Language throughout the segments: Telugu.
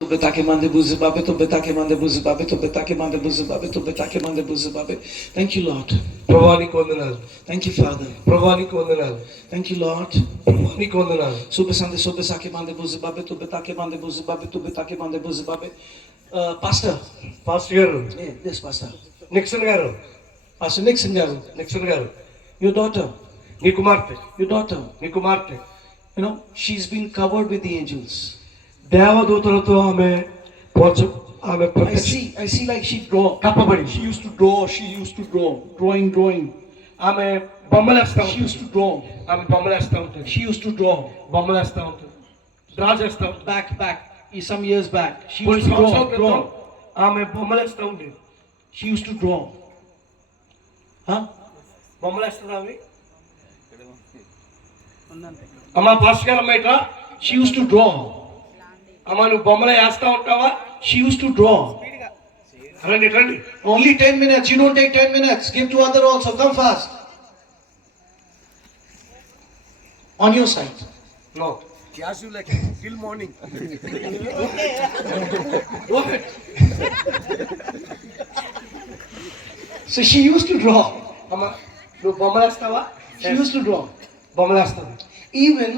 তবে তাকে মানতে বুঝতে পাবে তবে তাকে মানতে বুঝতে পাবে তবে তাকে মানতে বুঝতে পাবে তবে তাকে মানতে বুঝতে পাবে থ্যাংক ইউ লর্ড ప్రభానికి వందనాలు থ্যাংক ইউ ফাদার ప్రభానికి వందనాలు থ্যাংক ইউ লর্ড ప్రభానికి వందనాలు Super Sunday, super sake mande buzi babe, tube take mande buzi babe, tube take mande buzi babe. Uh, Pastor, pastor గారు yeah, yes, Pastor. నిక్సన్ గారు Pastor Nixon garu, నిక్సన్ గారు your daughter, నీ కుమార్తె your daughter, నీ కుమార్తె you know, she's been covered with the angels. దేవదూతలతో ఆమె పోల్చ ఆమె I ప్రత్యక్ష see, I see like she draw. కప్పబడి She used to draw, she used to draw, drawing, drawing. ఆమె బొమ్మలేస్తా She ఉంటుంది used to draw, ఆమె బొమ్మలేస్తా ఉంటుంది she used to draw. బొమ్మలేస్తా ఉంటుంది డ్రా చేస్తా ఉంటుంది Back, back, some years back, she కొన్ని used to సంవత్సరాల draw, క్రితం draw. ఆమె బొమ్మలేస్తా ఉండేది She used to draw. Huh? బొమ్మలేస్తుందా అవి అమ్మా పాస్టర్ గారు అమ్మాయిట She used to draw. అమ్మా నువ్వు బొమ్మలు వేస్తా ఉంటావా She used to draw. రండి రండి Only 10 minutes. You don't take 10 minutes. Give to other also. Come fast. On your side. No Casual like till morning. Okay So she used to draw. అమ్మా నువ్వు బొమ్మలేస్తావా She used to draw. బొమ్మలేస్తాను Even,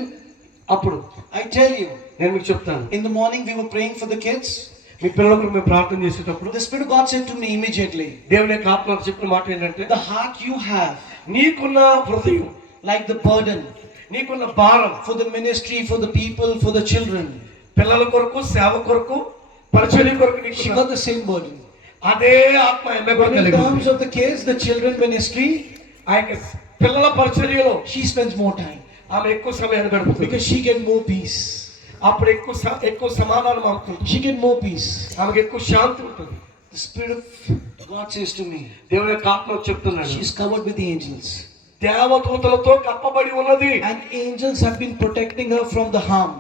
అప్పుడు I tell you, నేను మీకు చెప్తాను in the morning we were praying for the kids. మీ పిల్లలకు మేము ప్రార్థన చేసేటప్పుడు Spirit of God said to me immediately, దేవుని యొక్క ఆత్మ నాకు చెప్పిన మాట ఏంటంటే The heart you have, నీకున్న హృదయం like the burden నీకున్న భారం for the ministry, for the people, for the children. పిల్లల కొరకు సేవ కొరకు పరిచర్య కొరకు She నీకు got the same burden. అదే ఆత్మ ఎమ్మె in కలిగి ఉంది. terms of the kids, the children ministry, ఆ యొక్క పిల్లల పరిచర్యలో she spends more time ఆమె ఎక్కువ సమయాన్ని గడుపుతుంది because she get more peace. అప్పుడు ఎక్కువ ఎక్కువ సమాధానం అవుతుంది get more peace. ఆమెకు ఎక్కువ శాంతి ఉంటుంది The Spirit of God says to me, దేవుని యొక్క ఆత్మ చెప్తున్నాడు covered with the angels. దేవదూతలతో కప్పబడి ఉన్నది And angels have been protecting her from the harm.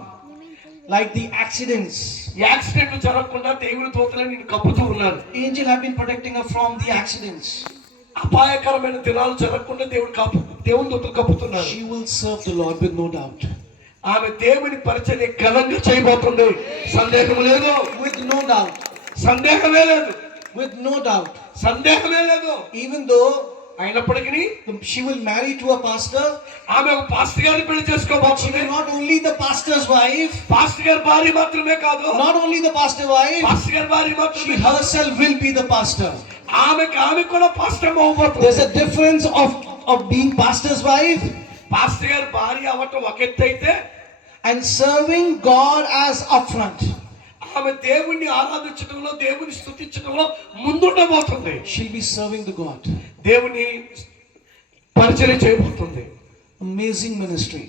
Like the accidents. Accident జరగకుండా దేవుని దూతలే నేను కప్పుతూ ఉన్నారు Angel have been protecting her from the accidents. అపాయకరమైన దినాలు జరగకుండా దేవుడు కప్పు దేవుని దూతలు కప్పుతున్నారు She will serve the Lord with no doubt. ఆమె దేవుని పరిచయం ఘనంగా చేయబోతుంది. సందేహం లేదు. విత్ నో డౌట్ సందేహమే లేదు. విత్ నో డౌట్ సందేహమే లేదు. ఈవెన్ దో అయినప్పటికీ she will marry to a pastor ఆమె ఒక పాస్టర్ గారిని పెళ్ళి చేసుకోవచ్చు not only the pastor's wife pastor గారి భార్య మాత్రమే కాదు. Not only the pastor wife pastor గారి భార్య మాత్రమే herself will be the pastor ఆమె కామె కూడా పాస్టర్ అవ్వబోతుంది. There is a difference of of being pastor's wife pastor గారు భార్య అవ్వటం ఒక ఎత్తు అయితే and serving God as a front ఆమె దేవుణ్ణి ఆరాధించడంలో దేవుని స్థుతించడంలో ముందుండబోతుంది. She'll be serving the God దేవుని పరిచయం చేయబోతుంది. అమేజింగ్ మినిస్ట్రీ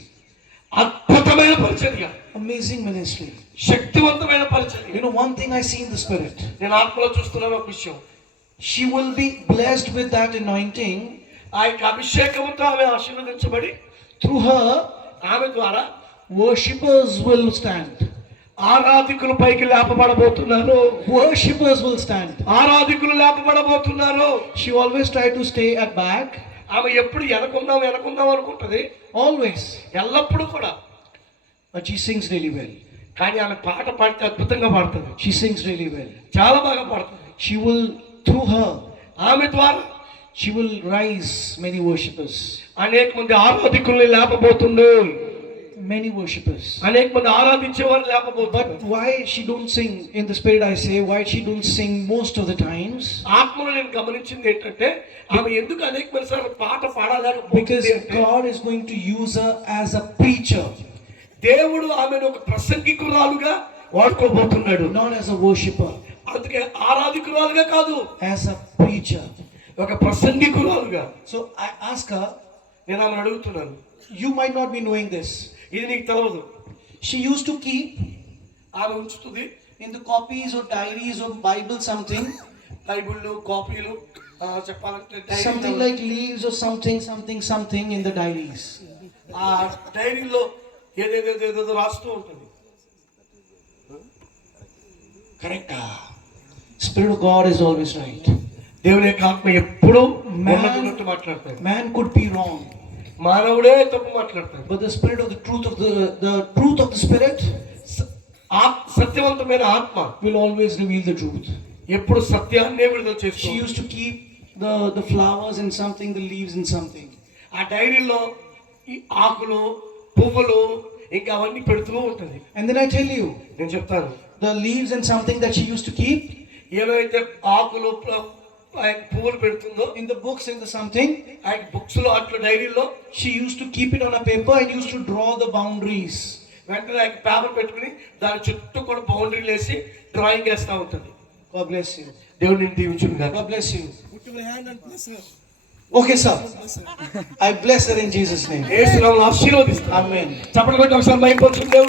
అద్భుతమైన పరిచర్య. అమేజింగ్ మినిస్ట్రీ శక్తివంతమైన పరిచర్య. You know one thing I see in the spirit నేను ఆత్మలో చూస్తున్నాను ఒక విషయం. She will be blessed with that anointing ఆ యొక్క అభిషేకంతో ఆమె Through her, ఆమె ద్వారా worshippers will stand. ఆరాధికులు పైకి లేపబడబోతున్నారు Worshippers will stand. ఆరాధికులు లేపబడబోతున్నారు She always try to stay at back. ఆమె ఎప్పుడు వెనకుందాం వెనకుందాం అనుకుంటది Always. ఎల్లప్పుడూ కూడా she sings really well. కానీ ఆమె పాట పాడితే అద్భుతంగా పాడుతుంది She sings really well. చాలా బాగా పాడుతుంది She will, through her, ఆమె ద్వారా she will rise many worshippers. అనేక మంది ఆరాధికుల్ని లేపబోతుంది Many worshippers. అనేక మంది ఆరాధించేవారు లేపబోతుంది But why she don't sing in the spirit I say, why she don't sing most of the times? ఆత్మలో నేను గమనించింది ఏంటంటే ఆమె ఎందుకు అనేక మంది సార్లు పాట Because పాడాలని అంటే God is going to use her as a preacher, దేవుడు ఆమెను ఒక ప్రసంగికురాలుగా వాడుకోబోతున్నాడు not as a worshipper, అందుకే ఆరాధికురాలుగా కాదు as a preacher. ఒక ప్రసంగికురాలుగా So I ask her, నేను ఆమెను అడుగుతున్నాను you might not be knowing this. ఇది నీకు తెలియదు She used to keep ఆమె ఉంచుతుంది in the copies or diaries of Bible something, బైబిళ్ళు కాపీలు చెప్పాలంటే something like leaves or something, something, something in the diaries. ఆ డైరీలో ఏదేదేదేదో రాస్తూ ఉంటుంది. Spirit of God is always right. దేవుని యొక్క ఆత్మ ఎప్పుడు ఉన్నట్టు మాట్లాడతాడు. మ్యాన్ కుడ్ బి రాంగ్ మానవుడే తప్పు మాట్లాడతాడు. But truth of truth of the spirit సత్యవంతమైన ఆత్మ విల్ ఆల్వేస్ రివీల్ ట్రూత్ ఎప్పుడు సత్యాన్ని విడుదల keep the the flowers in something the leaves in something ఆ డైరీలో ఈ ఆకులు పువ్వులు ఇంకా అవన్నీ పెడుతూ ఉంటుంది. And then I tell you నేను చెప్తాను. The leaves in something that she uses to keep ఏవైతే ఆకులు ప్ల- ఆ యొక్క పువ్వులు పెడుతుందో in the books, in the something, ఆ బుక్స్లో అట్లా డైరీలో she used to keep it on a paper and used to draw the boundaries. వెంటనే ఆ పేపర్ పెట్టుకుని దాని చుట్టూ కూడా బౌండరీలు వేసి డ్రాయింగ్ వేస్తూ ఉంటుంది God bless you. దేవుడు నేను దీవించును గాక God bless you. Put your hand and bless her. Okay, sir. I bless her in Jesus' name. ఏసునామములో ఆశీర్వదిస్తాను Amen. చప్పటి కొట్టి ఒకసారి దేవుడు